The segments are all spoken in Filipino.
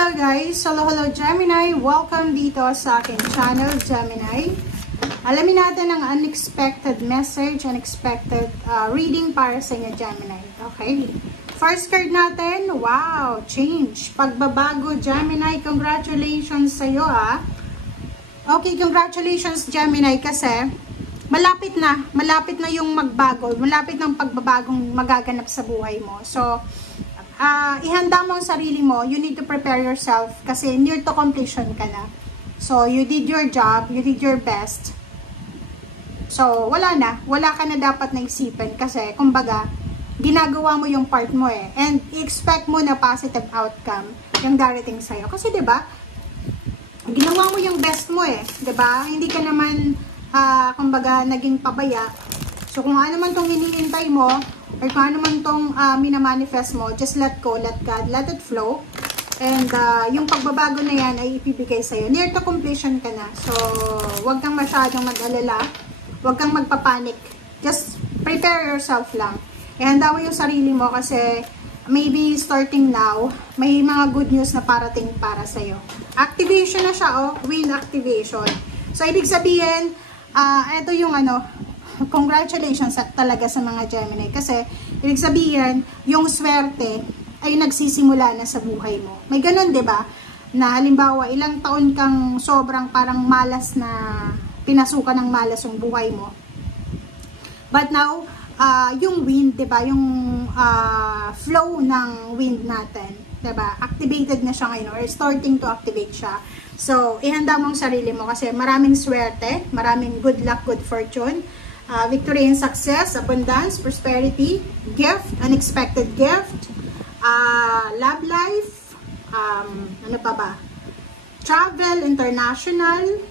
hello guys! Hello Gemini! Welcome dito sa aking channel, Gemini. Alamin natin ang unexpected message, unexpected reading para sa inyo, Gemini. Okay? First card natin, wow! Change! Pagbabago, Gemini. Congratulations sa iyo, ha? Okay, congratulations, Gemini, kasi malapit na yung magbago. Malapit ng pagbabagong magaganap sa buhay mo. So, ihanda mo ang sarili mo. You need to prepare yourself kasi near to completion ka na. So, you did your job, you did your best. So, wala ka na dapat na isipin kasi, kumbaga, ginagawa mo yung part mo eh. And expect mo na positive outcome yung darating sa'yo. Kasi, diba, ginawa mo yung best mo eh. Diba? Hindi ka naman, kumbaga, naging pabaya. So, kung ano man tong hinihintay mo, or kung ano man tong minamanifest mo, just let go, let God, let it flow. And yung pagbabago na yan ay ipibigay sa'yo. Near to completion ka na. So, wag kang masyadong mag-alala. Wag kang magpapanik. Just prepare yourself lang. Ihanda mo yung sarili mo kasi maybe starting now, may mga good news na parating para sa'yo. Activation na siya, oh. Wind activation. So, ibig sabihin, ito yung congratulations talaga sa mga Gemini. Kasi, ibig sabihin, yung swerte ay nagsisimula na sa buhay mo. May ganun, diba? Na halimbawa, ilang taon kang sobrang parang malas na pinasukan ng malas yung buhay mo. But now, yung wind, diba? Yung flow ng wind natin, diba? Activated na siya ngayon or starting to activate siya. So, ihanda mo ang sarili mo kasi maraming swerte, maraming good luck, good fortune, victory and success, abundance, prosperity, gift, unexpected gift, love life, ano pa ba? Travel, international,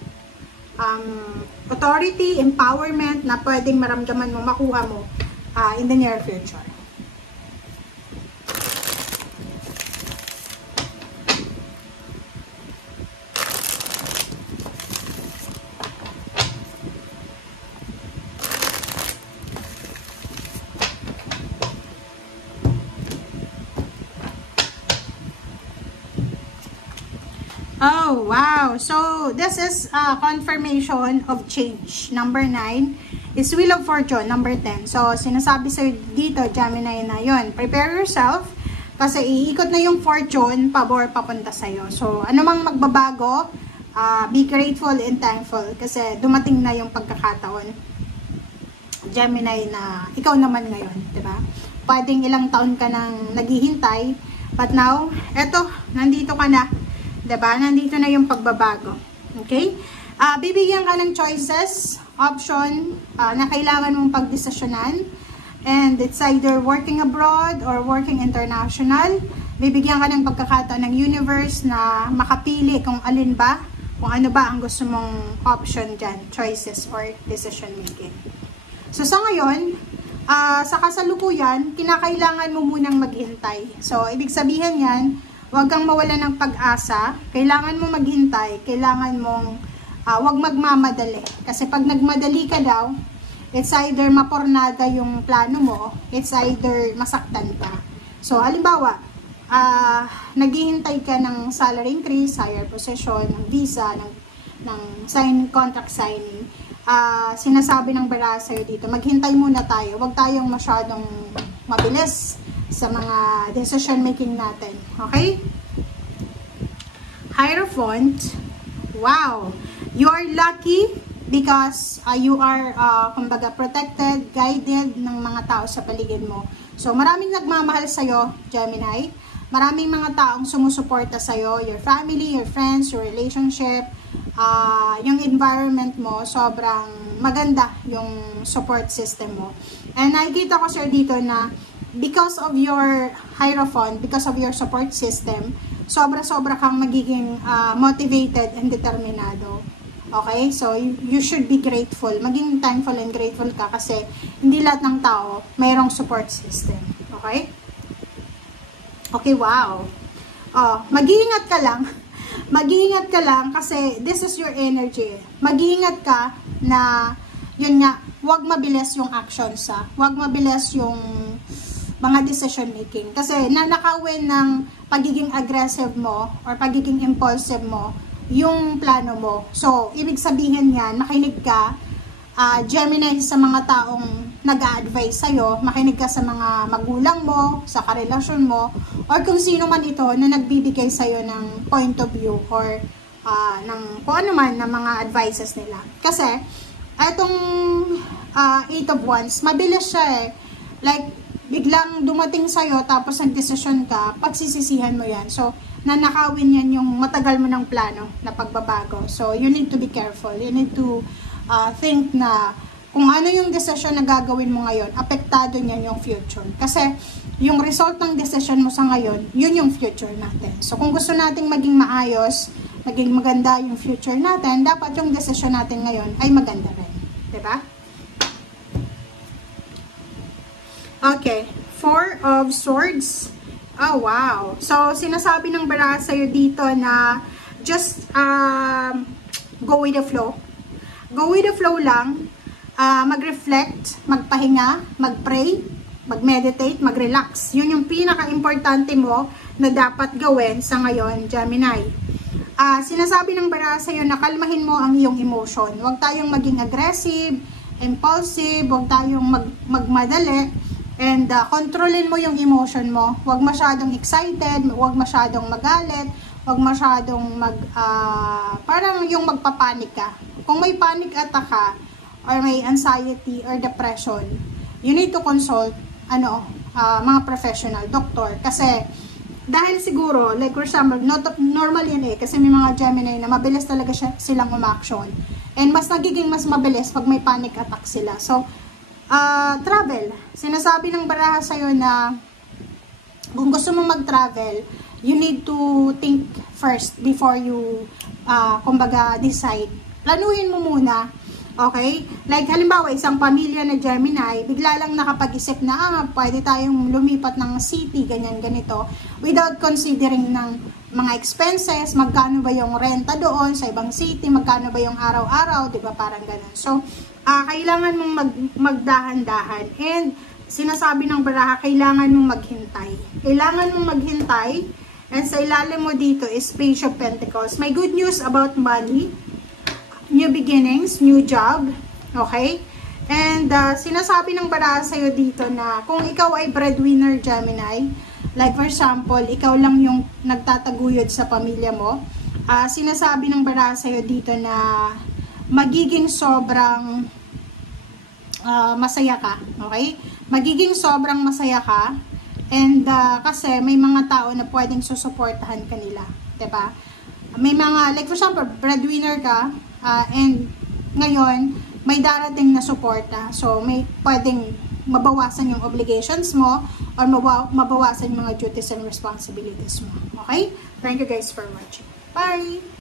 authority, empowerment na pwedeng maramdaman mo, makuha mo in the near future. Oh, wow. So, this is confirmation of change. Number 9 is Wheel of Fortune. Number 10. So, sinasabi sa dito, Gemini, na yun. Prepare yourself kasi iikot na yung fortune pabor papunta sa'yo. So, ano mang magbabago, be grateful and thankful kasi dumating na yung pagkakataon, Gemini, na ikaw naman ngayon, diba? Pwedeng ilang taon ka nang naghihintay, but now, eto, nandito ka na. Diba? Nandito na yung pagbabago. Okay? Bibigyan ka ng choices, option, na kailangan mong pagdesisyonan. And it's either working abroad or working international. Bibigyan ka ng pagkakataon ng universe na makapili kung alin ba, kung ano ba ang gusto mong option dyan, choices or decision making. So, sa ngayon, sa kasalukuyan, kinakailangan mo munang maghintay. So, ibig sabihin yan, huwag kang mawala ng pag-asa. Kailangan mo maghintay. Kailangan mong huwag magmamadali. Kasi pag nagmadali ka daw, it's either mapornada yung plano mo, it's either masaktan ka. So, halimbawa, naghihintay ka ng salary increase, higher position, ng visa, ng contract signing. Sinasabi ng bara sa'yo dito, maghintay muna tayo. Huwag tayong masyadong mabilis sa mga decision making natin. Okay? Hierophant. Wow! You are lucky because you are, kumbaga, protected, guided ng mga tao sa paligid mo. So, maraming nagmamahal sa'yo, Gemini. Maraming mga taong sumusuporta sa'yo. Your family, your friends, your relationship, yung environment mo, sobrang maganda yung support system mo. And nakikita ko, sir, dito na because of your Hierophant, because of your support system, sobra-sobra kang magiging motivated and determinado. Okay? So, you should be grateful. Maging thankful and grateful ka kasi hindi lahat ng tao mayroong support system. Okay? Okay, wow. Mag-iingat ka lang. Mag-iingat ka lang kasi this is your energy. Mag-iingat ka na, yun nga, huwag mabilis yung actions, huwag mabilis yung mga decision making. Kasi nanakawin ng pagiging aggressive mo or pagiging impulsive mo yung plano mo. So, ibig sabihin yan, makinig ka, Gemini, sa mga taong nag-a-advise sa'yo, makinig ka sa mga magulang mo, sa karelasyon mo, or kung sino man ito na nagbibigay sa'yo ng point of view or ng kung ano man na mga advices nila. Kasi, itong 8 of Wands, mabilis siya eh. Like, biglang dumating sa'yo, tapos nag-desisyon ka, pagsisisihan mo yan. So, nanakawin yan yung matagal mo ng plano na pagbabago. So, you need to be careful. You need to think na kung ano yung decision na gagawin mo ngayon, apektado niyan yung future. Kasi, yung result ng decision mo sa ngayon, yun yung future natin. So, kung gusto nating maging maayos, maging maganda yung future natin, dapat yung decision natin ngayon ay maganda rin. Diba? Okay. 4 of Swords. Oh, wow. So, sinasabi ng baraha sa'yo dito na just go with the flow. Go with the flow lang. Mag-reflect, magpahinga, mag-pray, mag-meditate, mag-relax. Yun yung pinaka-importante mo na dapat gawin sa ngayon, Gemini. Sinasabi ng baraha sa'yo na kalmahin mo ang iyong emotion. Huwag tayong maging aggressive, impulsive, huwag tayong magmadali. And kontrolin mo yung emotion mo. Huwag masyadong excited, huwag masyadong magalit, huwag masyadong parang yung magpapanik ka. Kung may panic attack ka, or may anxiety or depression, you need to consult mga professional, doctor. Kasi, dahil siguro, like for example, normal yan eh, kasi may mga Gemini na mabilis talaga silang umaksyon. And mas nagiging mas mabilis pag may panic attack sila. So, travel. Sinasabi ng baraha sa'yo na kung gusto mong mag-travel, you need to think first before you, kumbaga, decide. Planuhin mo muna. Okay? Like, halimbawa, isang pamilya na Gemini, bigla lang nakapag-isip na, pwede tayong lumipat ng city, ganyan, ganito, without considering ng mga expenses, magkano ba yung renta doon sa ibang city, magkano ba yung araw-araw, di ba, parang ganun. So, kailangan mong magdahan-dahan. And, sinasabi ng baraha, kailangan mong maghintay. Kailangan mong maghintay. And sa ilalim mo dito is Page of Pentacles. May good news about money. New beginnings, new job. Okay? And, sinasabi ng baraha sa'yo dito na kung ikaw ay breadwinner, Gemini, like for example, ikaw lang yung nagtataguyod sa pamilya mo, sinasabi ng baraha sa'yo dito na magiging sobrang masaya ka, okay? Magiging sobrang masaya ka, and kasi may mga tao na pwedeng susuportahan kanila, diba? May mga, like for example, breadwinner ka, and ngayon, may darating na suporta, so may pwedeng mabawasan yung obligations mo, or mabawasan yung mga duties and responsibilities mo, okay? Thank you guys for watching. Bye!